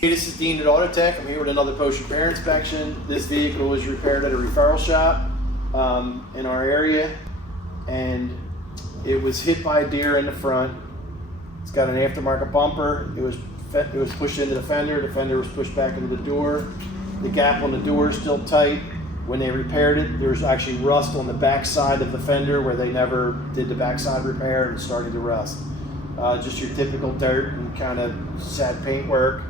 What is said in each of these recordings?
Hey, this is Dean at Autotech. I'm here with another post repair inspection. This vehicle was repaired at a referral shop in our area, and it was hit by a deer in the front. It's got an aftermarket bumper. It was pushed into the fender. The fender was pushed back into the door. The gap on the door is still tight. When they repaired it, there was actually rust on the back side of the fender where they never did the backside repair, and it started to rust. Just your typical dirt and kind of sad paint work.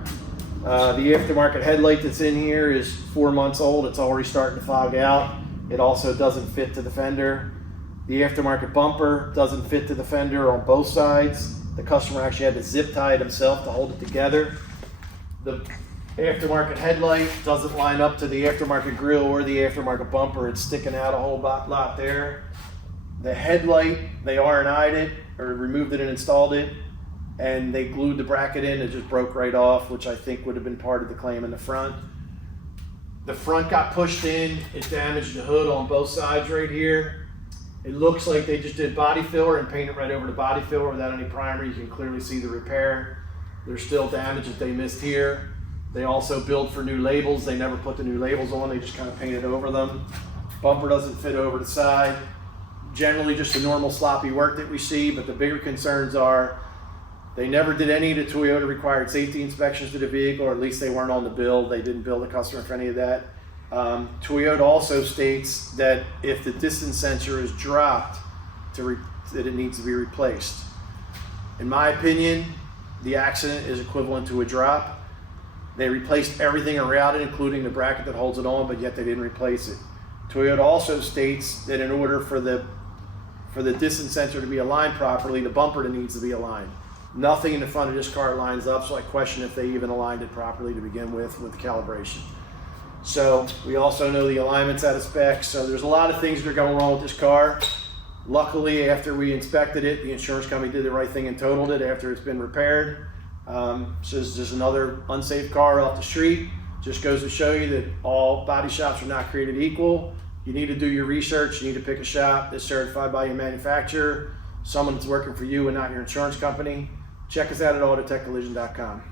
The aftermarket headlight that's in here is 4 months old. It's already starting to fog out. It also doesn't fit to the fender. The aftermarket bumper doesn't fit to the fender on both sides. The customer actually had to zip tie it himself to hold it together. The aftermarket headlight doesn't line up to the aftermarket grille or the aftermarket bumper. It's sticking out a whole lot there. The headlight, they R&I'd it or removed it and installed it, and they glued the bracket in. It just broke right off, which I think would have been part of the claim in the front. The front got pushed in. It damaged the hood on both sides right here. It looks like they just did body filler and painted right over the body filler without any primer. You can clearly see the repair. There's still damage that they missed here. They also billed for new labels. They never put the new labels on. They just kind of painted over them. Bumper doesn't fit over the side. Generally just the normal sloppy work that we see, but the bigger concerns are they never did any of the Toyota required safety inspections to the vehicle, or at least they weren't on the bill. They didn't bill the customer for any of that. Toyota also states that if the distance sensor is dropped, that it needs to be replaced. In my opinion, the accident is equivalent to a drop. They replaced everything around it, including the bracket that holds it on, but yet they didn't replace it. Toyota also states that in order for the distance sensor to be aligned properly, the bumper needs to be aligned. Nothing in the front of this car lines up, so I question if they even aligned it properly to begin with calibration. So we also know the alignment's out of spec, so there's a lot of things that are going wrong with this car. Luckily, after we inspected it, the insurance company did the right thing and totaled it after it's been repaired. So it's just another unsafe car off the street. Just goes to show you that all body shops are not created equal. You need to do your research. You need to pick a shop that's certified by your manufacturer, someone that's working for you and not your insurance company. Check us out at autotechcollision.com.